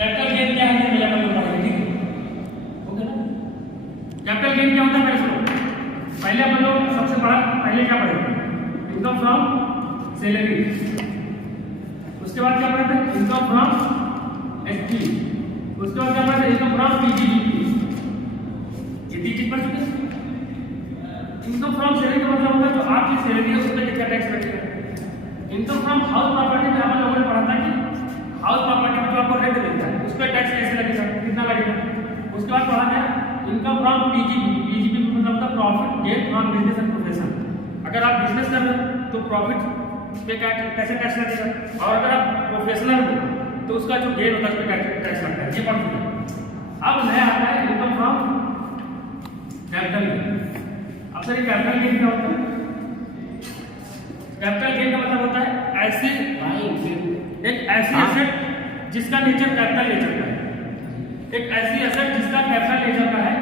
Capital gain क्या है ये अपन लोग पढ़ेंगे, ठीक है, ओके ना। कैपिटल गेन क्या होता है पहले अपन लोग सबसे बड़ा पहले क्या पढ़ेंगे, इनकम फ्रॉम सैलरी, उसके बाद क्या पढ़ते हैं इनकम फ्रॉम एसपी, उसके बाद क्या पढ़ते हैं इनकम फ्रॉम पीजीबीपी, ये तीन चीज पढ़ चुके हैं। इनकम फ्रॉम सैलरी का मतलब होता है जो आपकी सैलरी है उस पर कितना टैक्स लगेगा। इनकम फ्रॉम हाउस प्रॉपर्टी में हम लोगों ने पढ़ा था कि हाउस प्रॉपर्टी में जो आपको रेंट मिलता है उस पर टैक्स कैसे लगेगा, कितना लगेगा। उसके बाद पढ़ा गया इनकम फ्रॉम पीजीबीपी, पीजीबीपी मतलब होता है profit gain from business and profession. अगर आप बिजनेस कर रहे हो तो प्रॉफिट पे कैसे टैक्स लगेगा, और अगर आप प्रोफेशनल हो तो उसका जो गेन होता है उस पर टैक्स लगता है, ये पढ़ चुके हैं। अब नया आता है इनकम फ्रॉम कैपिटल गेन। अब सर ये कैपिटल गेन क्या होता है, कैपिटल गेन का मतलब होता है एक ऐसी एसेट जिसका नेचर कैपिटल नेचर का है, एक ऐसी एसेट जिसका कैपिटल नेचर का है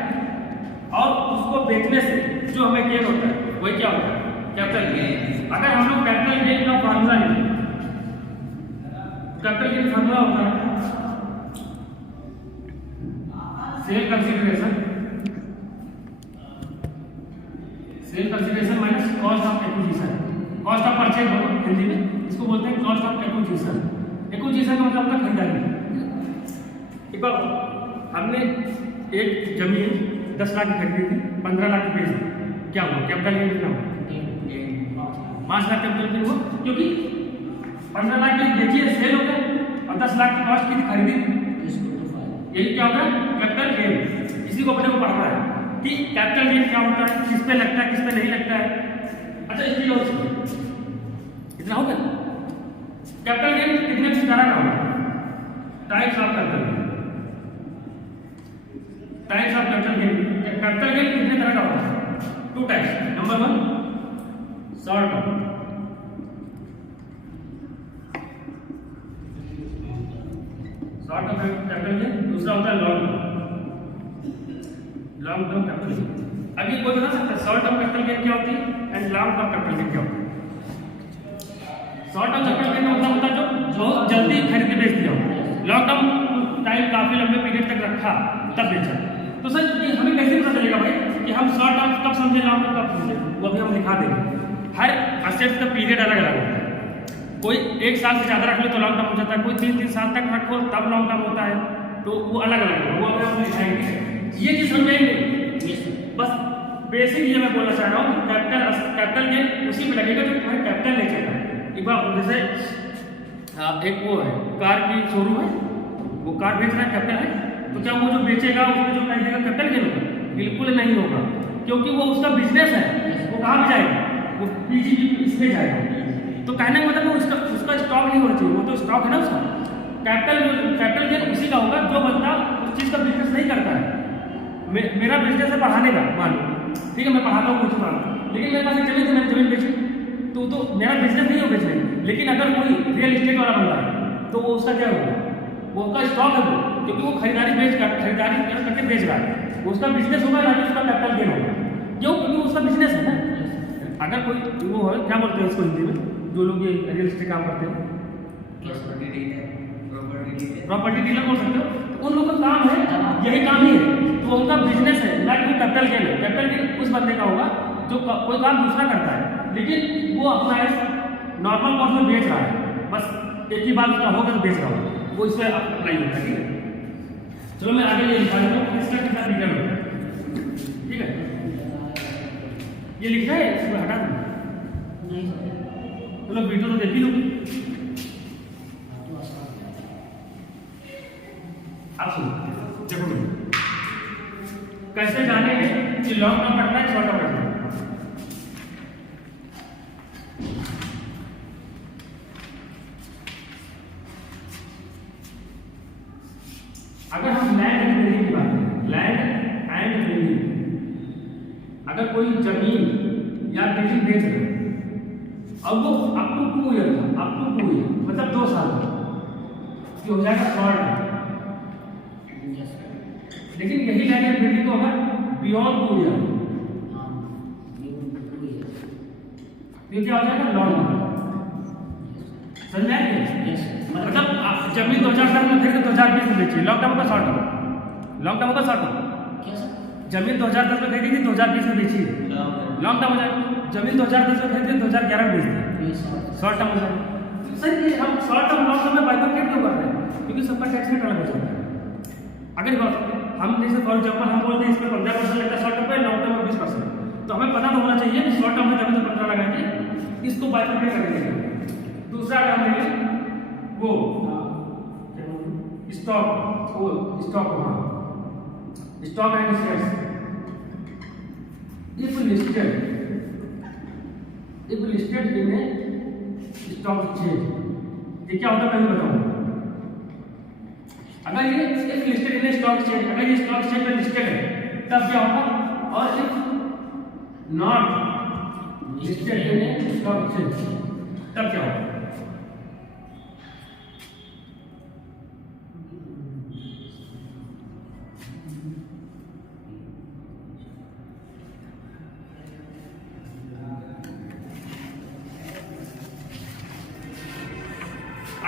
और उसको बेचने से जो हमें गेन होता है वही क्या होता है कैपिटल गेन। अगर हम लोग कैपिटल गेन का फॉर्मूला लें, कैपिटल गेन फॉर्मूला होता है sale consideration, sale consideration minus cost of acquisition, cost of purchase हो हिंदी में इसको बोलते हैं कॉस्ट ऑफ एक्विजिशन। एक्विजिशन का मतलब होता है खरीदारी। एक बार हमने एक जमीन 10 लाख की खरीदी थी, 15 लाख की बेच दी, क्या हुआ कैपिटल गेन कितना हुआ 5 लाख कैपिटल गेन हुआ, क्योंकि 15 लाख की बेची है सेल हो गया और 10 लाख की कॉस्ट की खरीदी, यही क्या होगा कैपिटल गेन। इसी को अपने को पढ़ना है कि कैपिटल गेन क्या होता है, किस पे लगता है किस पे नहीं लगता है। अच्छा इसलिए इतना हो गया। कैपिटल गेन कितने तरह का होगा, types of capital gain, types of capital gain. Capital gain कितने तरह का होता है, 2 types. Number 1 short term, short term capital gain, दूसरा होता है लॉन्ग टर्म कैपिटल गेन। अब ये कोई बता सकता है शॉर्ट टर्म कैपिटल गेन क्या होती है and long term capital gain क्या होती है। शॉर्ट टर्म कैपिटल गेन मतलब होता है जो बहुत जल्दी खरीद के बेच दिया, लॉन्ग टर्म टाइम काफी लंबे पीरियड तक रखा तब बेचा। तो सर ये हमें कैसे पता चलेगा भाई कि हम शॉर्ट टर्म कब समझे लॉन्ग टर्म कब समझे, वो भी हम लिखा देंगे। हर असेट का पीरियड अलग अलग होता है, कोई 1 साल से ज़्यादा रख लो तो लॉन्ग टर्म हो जाता है, कोई 3-3 साल तक रखो तब लॉन्ग टर्म होता है, तो वो अलग अलग है, वो अगर हम लिखाएंगे। ये चीज़ समझेंगे बस बेसिक ये मैं बोलना चाह रहा हूँ। कैपिटल गेन उसी में लगेगा जो तुम्हारे कैपिटल नेचर का। एक बार जैसे एक वो है कार की शोरूम है, वो कार बेच रहा है कैपिटल है, तो क्या वो जो बेचेगा उसमें जो प्राइस देगा कैपिटल गेन होगा, बिल्कुल नहीं होगा, क्योंकि वो उसका बिजनेस है। वो कहाँ पे जाएगा, वो पीजीबीपी इसमें जाएगा। तो कहने का मतलब उसका स्टॉक नहीं होना चाहिए, वो तो स्टॉक है ना उसका। कैपिटल गेन उसी का होगा जो बंदा उस चीज़ का बिजनेस नहीं करता है। मेरा बिजनेस है पढ़ाने का, मान लो ठीक है मैं पढ़ाता हूँ कुछ पढ़ाता, लेकिन मेरे पास एक जमीन थी, मैंने जमीन बेची, तो मेरा बिजनेस नहीं हो बेचने। लेकिन अगर कोई रियल एस्टेट वाला बंदा है तो वो उसका क्या होगा, वो उसका स्टॉक है वो, क्योंकि वो खरीदारी करके बेच रहा है, वो उसका बिजनेस होगा ना कि उसका कैपिटल गेन होगा। क्यों, क्योंकि वो उसका बिजनेस है ना। अगर कोई वो है क्या बोलते हैं इसको हिंदी में, जो लोग ये रियल एस्टेट काम करते हैं प्रॉपर्टी डीलर बोल सकते हो, तो उन लोगों का काम है यही काम ही है, तो उनका बिजनेस है ना कि कैपिटल गेन है। कैपिटल गेन उस बंदे का होगा जो कोई काम दूसरा करता है लेकिन वो अपना नॉर्मल कॉस्ट में बेच रहा है, बस एक ही बात उसका होगा तो बेच रहा होगा, वो इसमें अप्लाई होता है। ठीक है चलो मैं आगे ये लिखा देता हूँ इसका कितना बिगड़ होता है। ठीक है ये लिखना है, इसको हटा दो, चलो वीडियो तो देख ही लो। आप सुनो देखो कैसे जानेंगे कि लॉन्ग टर्म करना है शॉर्ट टर्म करना है। अगर हम लैंड एंड बिल्डिंग की बात करें, लैंड एंड बिल्डिंग, अगर कोई जमीन या बिल्डिंग बेच रहे और वो अप टू 2 ईयर था, अप टू 2 ईयर मतलब 2 साल का, ये हो जाएगा शॉर्ट टर्म। लेकिन यही लैंड एंड बिल्डिंग को अगर बियॉन्ड 2 ईयर ये क्या हो जाएगा लॉन्ग टर्म। समझ में आया? मतलब आप जमीन 2000 में खरीदे 2020 में बेची, लॉन्ग टर्म का शॉर्ट टर्म, लॉन्ग टर्म का शॉर्ट टर्म। जमीन 2010 में खरीदी थी, 2020 में बेची है, लॉन्ग टर्म हो जाएगा। जमीन 2010 में खरीदी थी, 2011 में बेच दी, शॉर्ट टर्म हो जाएगा। सर ये हम शॉर्ट टर्म लॉन्ग टर्म में बाइफरकेट क्यों कर रहे हैं? क्योंकि सबका टैक्स रेट अलग हो जाता है। अगर हम जैसे फॉर एग्जाम्पल हम बोलते हैं इसमें 15% लगता है शॉर्ट टर्म पे, लॉन्ग टर्म में 20%, तो हमें पता तो होना चाहिए कि शॉर्ट टर्म में जब 15 लगाएंगे इसको बाइफरकेट करेंगे। दूसरा अगर हम लेंगे वो stock and shares, if listed in stock exchange, ये क्या होता है मैं बताऊंगा। अगर ये if listed in stock exchange, अगर ये स्टॉक एक्सचेंज में लिस्टेड है तब क्या होगा, और if not listed in stock exchange तब क्या होगा।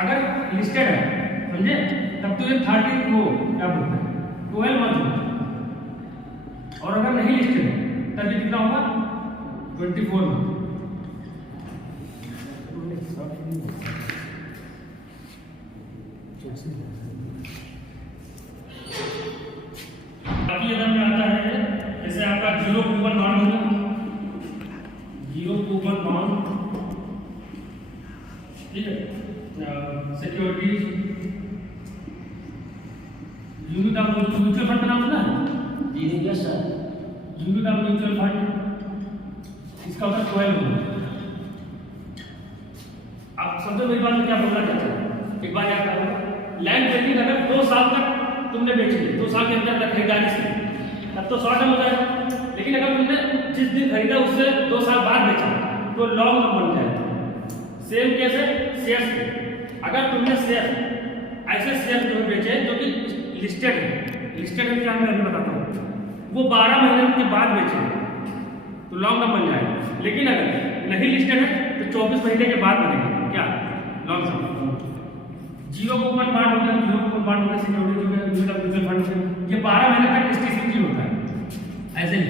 अगर लिस्टेड है समझे तब तो ये 30 को क्या बोलते हैं 12 मंथ होगा, और अगर नहीं लिस्टेड है तब ये कितना होगा 24 मंथ। बाकी अगर में आता है जैसे आपका 0 कूपन बॉन्ड होगा, 0 कूपन बॉन्ड, ठीक है, securities, unit of mutual fund का नाम सुना है? जी sir, unit of mutual fund, इसका होता है 12 मंथ। आप समझो मेरी बात में क्या बोलना चाहते हैं, एक बार याद करो। लैंड पेंटिंग अगर 2 साल तक तुमने बेची है, 2 साल के अंदर तक खरीदारी से, तब तो शॉर्ट टर्म हो जाएगा। लेकिन अगर तुमने जिस दिन खरीदा उससे 2 साल बाद बेचा तो लॉन्ग टर्म बन जाएगा। सेम कैसे शेयर्स, अगर तुमने शेयर ऐसे शेयर जो बेचे जो कि लिस्टेड है, लिस्टेड है क्या मैं अभी बताता हूँ, वो 12 महीने के बाद बेचे तो लॉन्ग टर्म बन जाएगा। लेकिन अगर नहीं लिस्टेड है तो 24 महीने के बाद बनेगा क्या लॉन्ग टर्म। 0 कूपन बॉन्ड हो गया, 0 कूपन बॉन्ड हो गया, सिक्योरिटी हो गया, म्यूचुअल फंड हो गया, ये 12 महीने तक एसटीसीजी होता है। ऐसे ही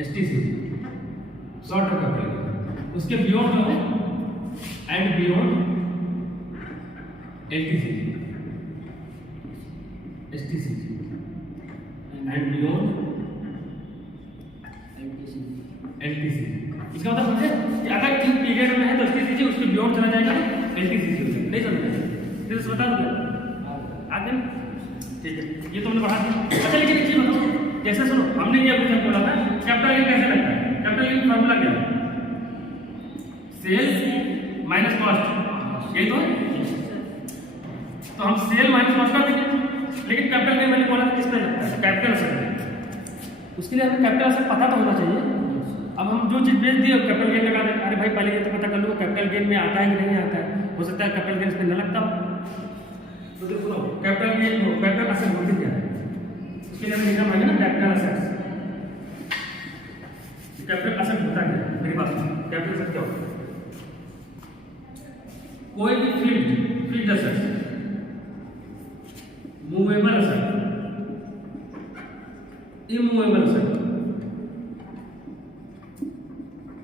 एसटीसीजी शॉर्ट टर्म का, उसके बियॉन्ड जो है and beyond LTCG, STCG and beyond LTCG. इसका मतलब समझे कि अगर किस पीरियड में है तो एसटीसीजी, उसके बियॉन्ड चला जाएगा एलटीसीजी। नहीं समझ फिर बता दूंगा आगे, ठीक है, ये तुमने पढ़ा दिया। अच्छा लेकिन एक चीज बताओ, जैसे सुनो हमने ये अभी तक बोला था कैपिटल गेन कैसे लगता है। कैपिटल गेन फॉर्मूला क्या है, सेल माइनस कॉस्ट, यही तो है। तो हम सेल माइनस कॉस्ट कर देंगे, लेकिन कैपिटल गेन मैंने बोला था किस पे लगता है, कैपिटल असेट। उसके लिए हमें कैपिटल असेट पता तो होना चाहिए। अब हम जो चीज बेच दिए कैपिटल गेन लगा दें, अरे भाई पहले ये तो पता कर लो कैपिटल गेन में आता है कि नहीं आता है, हो सकता है कैपिटल गेन इस पे न लगता हो। तो देखो कैपिटल गेन को कैपिटल असेट बोलते क्या है, उसके लिए हमें लिखना पड़ेगा ना कैपिटल असेट्स। कैपिटल असेट होता है मेरे पास, कैपिटल असेट क्या होता है, कोई भी fixed asset, movable asset, immovable asset,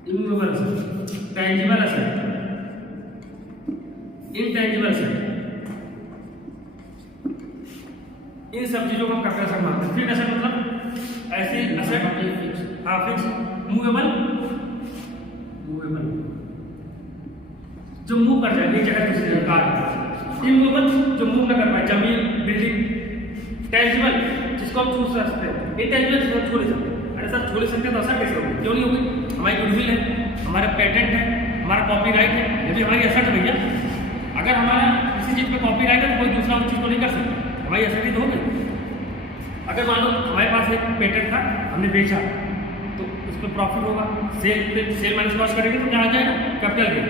immovable asset, tangible asset, intangible asset, इन सब चीजों को हम कैपिटल असेट मानते हैं। फिक्स्ड असेट मतलब ऐसे असेट, हाँ फिक्स, मूवेबल, मूवेबल जो मूव कर जाए एक जगह दूसरी जगह, कार। इमूवेबल जो मूव न कर पाए, जमीन, बिल्डिंग। टेंजिबल जिसको हम छू सकते हैं, इनटेंजिबल जिसको हम छू नहीं सकते। अरे सर छू नहीं सकते तो असर कैसे होगी, क्यों नहीं होगी, हमारी गुडविल है, हमारा पेटेंट है, हमारा कॉपीराइट है, ये भी हमारी असर है भैया। अगर हमारा किसी चीज़ पे कॉपीराइट है तो कोई दूसरा उस चीज़ को नहीं कर सकता, हमारी असर ही तो होगी। अगर मान लो हमारे पास एक पेटेंट था, हमने बेचा तो उस पर प्रॉफिट होगा, सेल माइनस कॉस्ट करेंगे तो क्या आ जाएगा, कैपिटल गेन।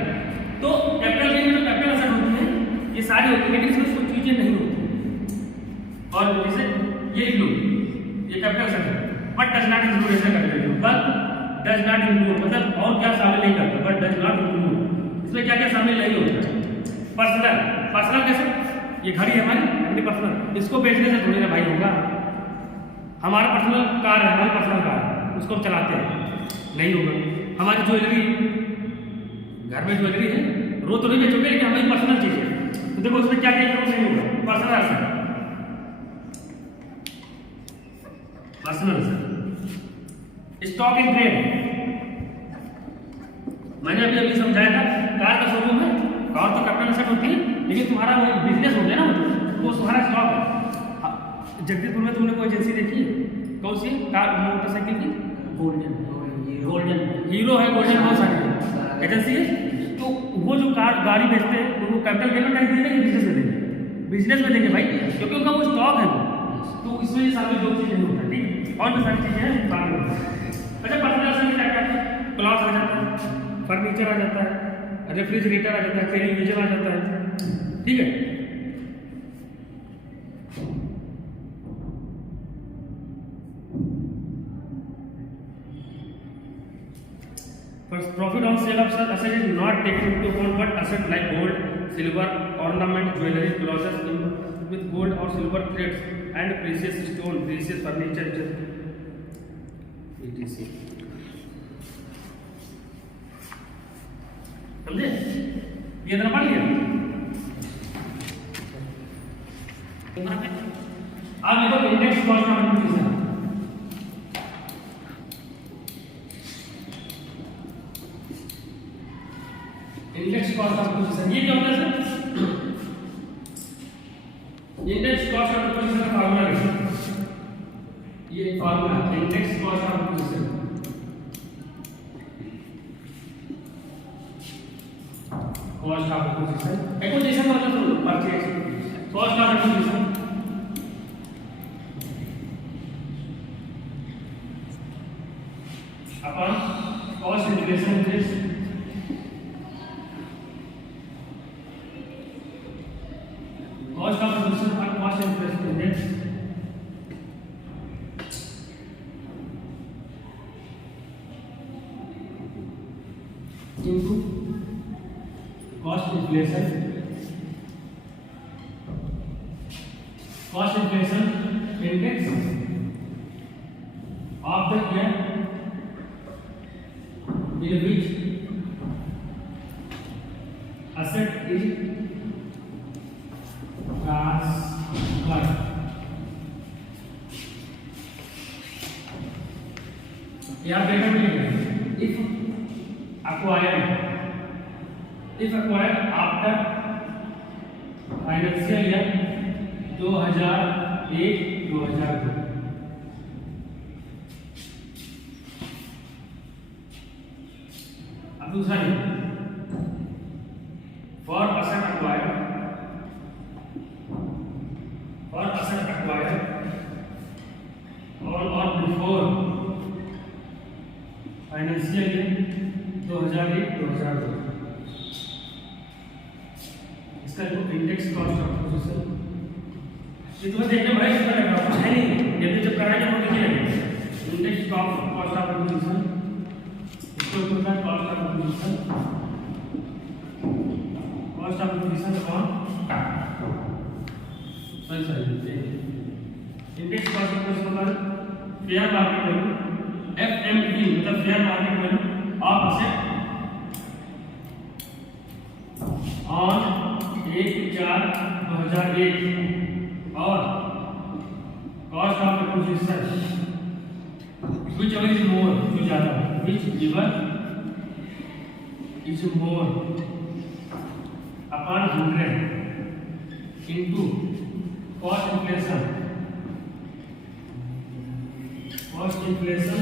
तो कैपिटल गेन में जो कैपिटल असेट होती है ये सारी होती है, लेकिन इसमें कुछ चीजें नहीं होती। और जैसे ये लिख लो, ये कैपिटल असेट है, बट डज नॉट इंक्लूड, ऐसा कर देते हो, बट डज नॉट इंक्लूड मतलब और क्या शामिल नहीं करता, बट डज नॉट इंक्लूड, इसमें क्या क्या शामिल नहीं होता। पर्सनल, पर्सनल कैसे, ये घड़ी है हमारी अपनी पर्सनल, इसको बेचने से थोड़ी ना भाई होगा। हमारा पर्सनल कार है, हमारी पर्सनल कार है, उसको हम चलाते हैं, नहीं होगा। हमारी ज्वेलरी, घर में ज्वेलरी है, रो तो नहीं बेचोगे, लेकिन हमारी पर्सनल चीज़ है, तो देखो उसमें क्या क्या करो, नहीं होगा। पर्सनल है, पर्सनल स्टॉक इन ट्रेड, मैंने अभी अभी समझाया था। कार का शोरूम है, कार तो कैपिटल एसेट होती है, लेकिन तुम्हारा वो बिजनेस हो गया ना, वो तुम्हारा स्टॉक है। जगदीशपुर में तुमने कोई एजेंसी देखी है? कौन सी कार मोटरसाइकिल की? गोल्डन हीरो है, गोल्डन बहुत सारी एजेंसी है। तो वो जो कार गाड़ी बेचते हैं, तो वो कैपिटल गेन में टैक्स देंगे, बिजनेस में देंगे, बिजनेस में देंगे भाई, क्योंकि उनका वो स्टॉक है। तो इसमें ये सारी दो चीज़ें नहीं होता, ठीक। और भी सारी चीज़ें हैं बाद में। अच्छा, पर्सनल से क्या क्या क्लॉथ आ जाता है, फर्नीचर आ जाता है, रेफ्रिजरेटर आ जाता है, टेलीविजन आ जाता है, ठीक है। Profit on sale of such asset is not taken into account, but asset like gold, silver, ornament, jewelry, clothes with gold or silver threads, and precious stone, precious furniture, etc. समझे? ये इतना पढ़ लिया? आप देखो index cost of acquisition, index cost of acquisition ये क्या होता है sir? Index cost of acquisition का फार्मूला है, ये फार्मूला है index cost of acquisition. Cost of acquisition, acquisition मतलब सुनो, purchase, cost of acquisition upon cost inflation index, cost of acquisition और cost inflation index into cost inflation index of the year in which asset is transferred। यहाँ data मिलेगा if acquired after financial year 2001-2002। अब दूसरा for asset acquired on और before financial year 2001-2002। Index cost of acquisition ये तुम्हें देखने बड़ा इसका लग रहा है नहीं, ये भी जब कराएंगे हम देखिए इंडेक्स कॉस्ट ऑफ एक्विजिशन, इसको होता है cost of acquisition on sorry index cost of acquisition मतलब फेयर मार्केट वैल्यू, एफएमवी मतलब fair market value of asset on 1/4/2001 और cost of acquisition which one is more, जो ज्यादा, which given is more upon 100 into cost inflation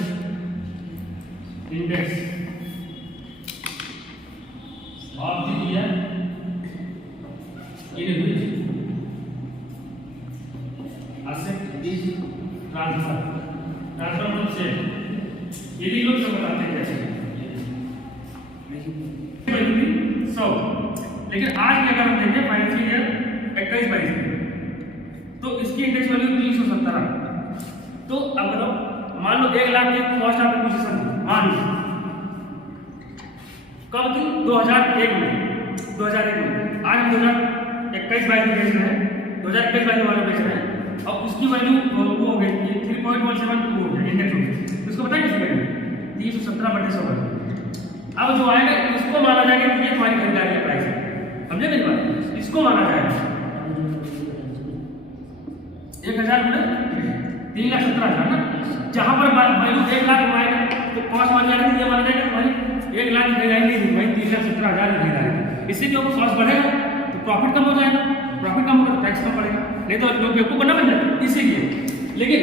index of the year in which asset is transfer मतलब से ये लोग सब बताते हैं कैसे 100। लेकिन आज भी अगर हम देखें फाइनेंशियल ईयर 21-22 तो इसकी इंडेक्स वैल्यू 370 है। तो अब बताओ मान लो 1 लाख की कॉस्ट ऑफ एक्विजिशन मान लो कब थी 2001 में आज हम 2021-22 में बेच रहे हैं 2021 वाले वाले बेच रहे हैं और उसकी वैल्यू वो हो गई 3.17 हो गया इंडेक्स हो गया। उसको पता है किसी वैल्यू 317/100। अब जो आएगा इसको माना जाएगा कि ये तुम्हारी खरीदारी का प्राइस है, समझे मेरी बात? इसको माना जाएगा 1000 गुणे 3,17,000 ना, जहाँ पर वैल्यू 1 लाख आएगा तो कॉस्ट मान जाएगा ये माना जाएगा तुम्हारी 1 लाख की खरीदारी नहीं थी भाई, 3,17,000 की खरीदारी। इससे क्यों कॉस्ट बढ़ेगा तो प्रॉफिट कम हो जाएगा, प्रॉफिट कम होगा तो टैक्स कम पड़ेगा, नहीं तो लोग बेवकूफ करना बन जाता इसीलिए। लेकिन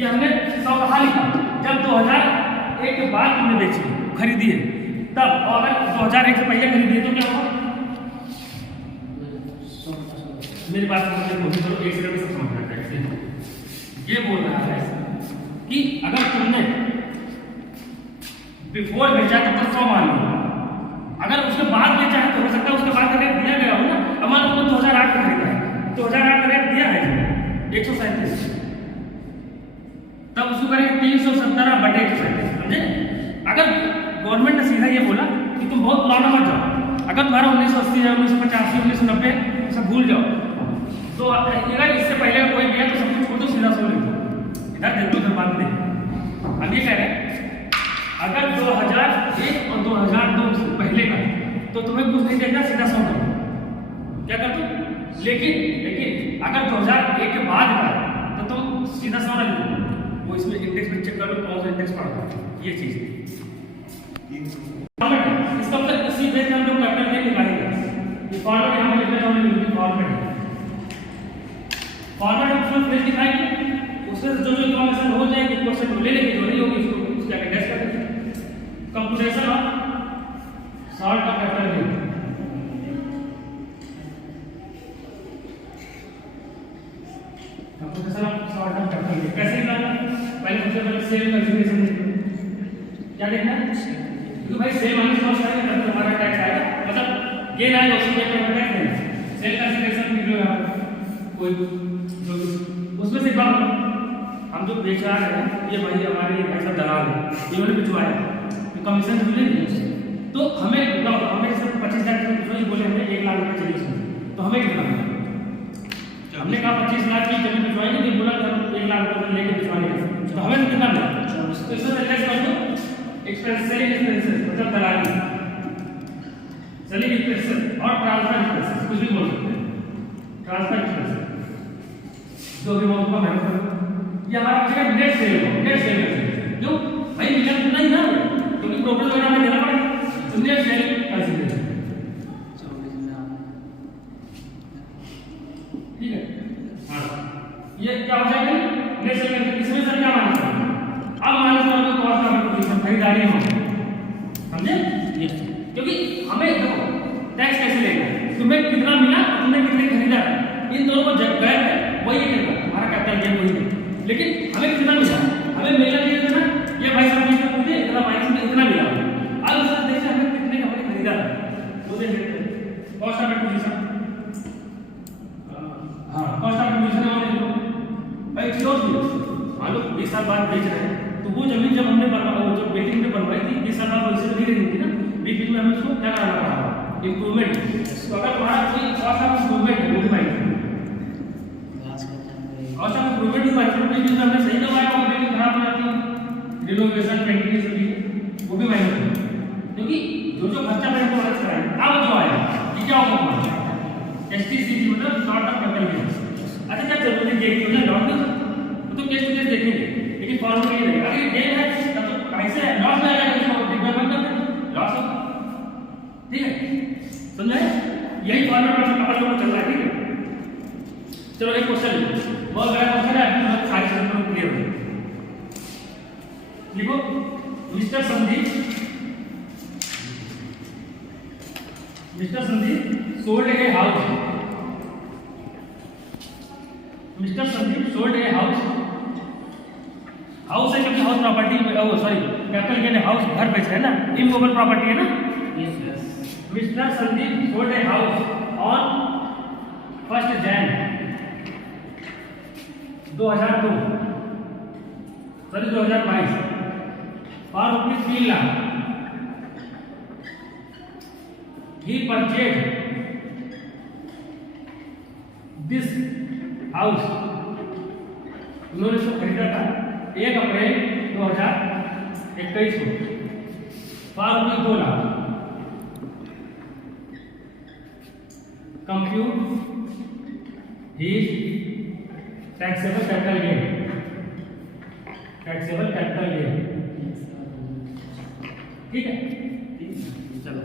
ये हमने कहा लिखा जब 2001 के बाद तुमने बेची खरीदी है तब, और अगर 2001 से पहले खरीदी है तो क्या होगा? मेरी बात समझने की कोशिश करो, एक सेकंड में सब समझ में आएगा। ये बोल रहा है कि अगर तुमने बिफोर बेचा तब तक 100 मान लो, अगर उसके बाद बेचा है तो हो सकता है उसके बाद का रेट दिया गया हो ना। अब मान लो 2008 का खरीदा है, 2008 का रेट दिया है 137, तब उसको करेंगे 317/137, समझे? अगर गवर्नमेंट ने सीधा ये बोला कि तुम बहुत पुराना मत जाओ, अगर तुम्हारा 1980 है, 1985, 1990 सब भूल जाओ, तो अगर इससे पहले कोई गया तो सब कुछ छोड़ दो, सीधा सो ले इधर देख लो, इधर बात नहीं। अब ये कह रहे हैं अगर 2001 और 2002 से पहले का तो तुम्हें कुछ नहीं देखना, सीधा सो दो, क्या कर दो। लेकिन अगर 2001 के बाद का तो तुम सीधा सो ना लो, वो इसमें इंडेक्स में चेक कर लो, कौन सा इंडेक्स पड़ा ये चीज। इसका मतलब इसी बेस में हम लोग कैपिटल गेन निकालेंगे। फॉर्मेट यहाँ पे लिखना है, फॉर्मेट फॉर्मेट पेज दिखाएंगे, उससे जो जो इंफॉर्मेशन हो जाएगी क्वेश्चन को ले लेंगे, जो नहीं होगी उसको उसके आगे टेस्ट कर देंगे। Computation of salt of capital gain, computation of salt of capital gain कैसे निकालना? पहले सबसे पहले सेल कैलकुलेशन देखो, क्या देखना है? क्योंकि भाई सेल माइनस कॉस्ट आएगा तब तुम्हारा टैक्स आएगा, मतलब गेन आएगा उसमें टैक्स नहीं। सेल कैलकुलेशन निकलो यहाँ कोई उसमें से बात हम जो बेच रहे हैं ये भाई हमारे ऐसा दलाल है, इन्होंने भिजवाया तो कमीशन मिलेगी, तो हमें सिर्फ 25,00,000 रुपये बोले, हमें 1 लाख रुपये चाहिए उसमें, तो हमें कितना हमने कहा 25 लाख की जमीन भिजवाएंगे, तो बोला कि हम 1 लाख रुपये लेके भिजवाएंगे, तो हमें कितना मिला? तो इसमें लेस कर दो एक्सपेंस, सेलिंग एक्सपेंसेस मतलब दलाली, सेलिंग एक्सपेंसेस और ट्रांसफर एक्सपेंसेस, कुछ भी बोल सकते हैं, ट्रांसफर एक्सपेंसेस जो भी मौका मैं ये हमारा बचेगा नेट सेल, नेट सेल क्यों भाई मिला तो नहीं ना, क्योंकि ब्रोकर वगैरह में देना पड़ेगा, तो नेट सेल कैसे ठीक है। हाँ ये क्या हो जाएगा नेट सेल, इसमें सर क्या मानना है? अब माइनस कर दो कॉस्ट ऑफ एक्विजिशन, खरीदारी हो, समझे? क्योंकि हमें देखो टैक्स कैसे लेगा, तुम्हें कितना मिला, तुमने कितने खरीदा, इन दोनों को जब गैप है वही कहता हमारा कैपिटल गेन वही है। लेकिन हमें कितना मिला, हमें मिलना चाहिए था ना, ये भाई साहब मुझे इतना माइनस में इतना मिला, अब उससे देखिए हमें कितने हमने खरीदा वो देख लेते हैं। कॉस्ट ऑफ एक्विजिशन, हाँ कॉस्ट ऑफ एक्विजिशन और देखो भाई क्लोज मान लो 20 साल बाद बेच रहे हैं, तो वो जमीन जब हमने बनवाई, जो बिल्डिंग में बनवाई थी 20 साल बाद वैसे नहीं रही थी ना, बीच में हमें उसको क्या करना पड़ा, इंप्रूवमेंट। तो अगर तुम्हारा कोई कॉस्ट ऑफ इंप्रूवमेंट है वो भी माइनस, कॉस्ट ऑफ इंप्रूवमेंट भी माइनस, क्योंकि हमने सही करवाया वो बिल्डिंग खराब हो जाती है, रिनोवेशन पेंटिंग सभी वो भी माइनस है, क्योंकि जो जो खर्चा मैंने को अलग कराया। अब जो आया ये क्या होगा, एसटीसीटी मतलब शॉर्ट ऑफ कैपिटल गेन। अच्छा क्या जरूरी देखिए ना लॉट तो केस टू केस देखेंगे, लेकिन फॉर्मूला ये रहेगा, अगर गेन है तब तो कैसे लॉस में आएगा, इसको डिवेलपमेंट करते हैं लॉस हो, ठीक है समझे? यही फॉर्मूला पर अपन लोग चल रहा है, ठीक है। चलो एक क्वेश्चन बहुत बड़ा क्वेश्चन है, सारी चीजें क्लियर हो। लिखो mister Sandeep sold a house, mister Sandeep sold a house, house है क्योंकि house property, sorry capital gain house घर बेच रहे हैं ना, इमूवेबल प्रॉपर्टी है ना। Mister Sandeep sold a house on 1 January 2002 sorry 2022 for ₹3 lakh. He purchased this house उन्होंने इसको खरीदा था 1 अप्रैल 2021 को फॉर रुपये 2 lakh. Compute his taxable capital gain, taxable capital gain, ठीक है। चलो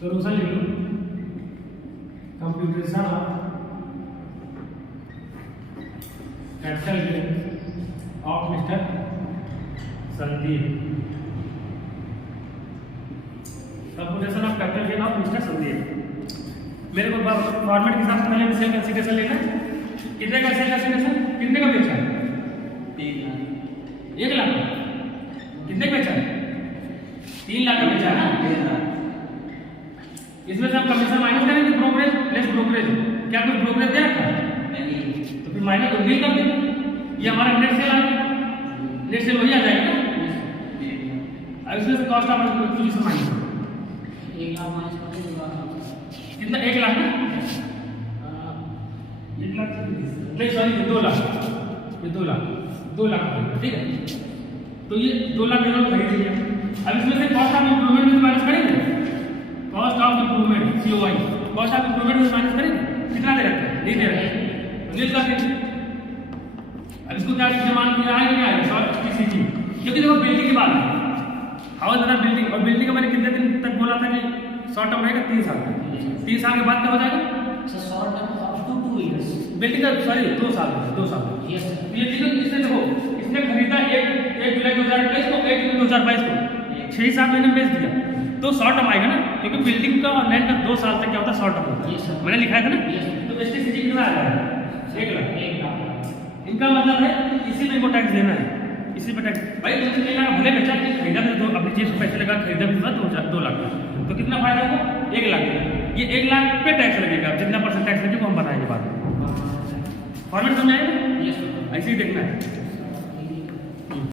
सोल्यूशन लिख लो। Computation of capital gain of mister Sandeep, computation of capital gain of mister Sandeep. मेरे को फॉर्मेट के हिसाब से पहले सेल कंसीडरेशन लेना। कितने का सेल कंसीडरेशन, कितने का बेचा है? 1 लाख। कितने का बेचा है? 3 लाख का बेचा है ना। इसमें से हम कमीशन माइनस करेंगे, ब्रोकरेज लेस ब्रोकरेज। क्या कुछ ब्रोकरेज दे रखा है? नहीं। तो फिर माइनस तो बिल कर देंगे, ये हमारा नेट सेल आ गया। नेट सेल वही आ जाएगा ना। अब इसमें से cost of acquisition minus 1 lakh minus कर देंगे। कितना? 1 लाख ना, 1 लाख नहीं सॉरी 2 लाख, ये 2 लाख, 2 लाख ठीक है। तो ये 2 लाख इन्होंने खरीद लिया। अब इसमें से कॉस्ट ऑफ इम्प्रूवमेंट में माइनस करेंगे, cost of improvement COI, cost of improvement में माइनस करेंगे। कितना दे रखा है? नहीं दे रखा है, नील कर देंगे। अब इसको क्या डिमांड किया है? क्या है शॉर्ट CCG, क्योंकि देखो बिल्डिंग की बात है, हाउस बना बिल्डिंग, और बिल्डिंग का मैंने कितने दिन तक बोला था कि शॉर्ट टर्म रहेगा 3 साल तक। 3 साल के बाद क्या हो जाएगा? Short term up to 2 years. Building का सॉरी 2 साल, 2 साल यस। ये चीज इसने देखो, इसने खरीदा 1 जुलाई 2023 को, 1 जुलाई 2022 को, 6-7 महीने में बेच दिया। तो शॉर्ट टर्म आएगा ना, क्योंकि बिल्डिंग का और लैंड का 2 साल तक क्या होता है? शॉर्ट टर्म होता है। मैंने लिखा था ना। तो STCG कितना आ जाएगा? 1 लाख। इनका मतलब है इसी में इनको टैक्स देना है, इसी पे टैक्स। भाई 2-3 लाख भले बेचा, लेकिन खरीदा तो अपनी जेब से पैसे लगा खरीदा भी 2 लाख का, तो कितना फायदा हो? 1 लाख। ये 1 लाख पे टैक्स लगेगा, जितना % टैक्स लगेगा वो हम बताएंगे बाद में। फॉर्मेट समझ आएगा? ऐसे ही देखना है।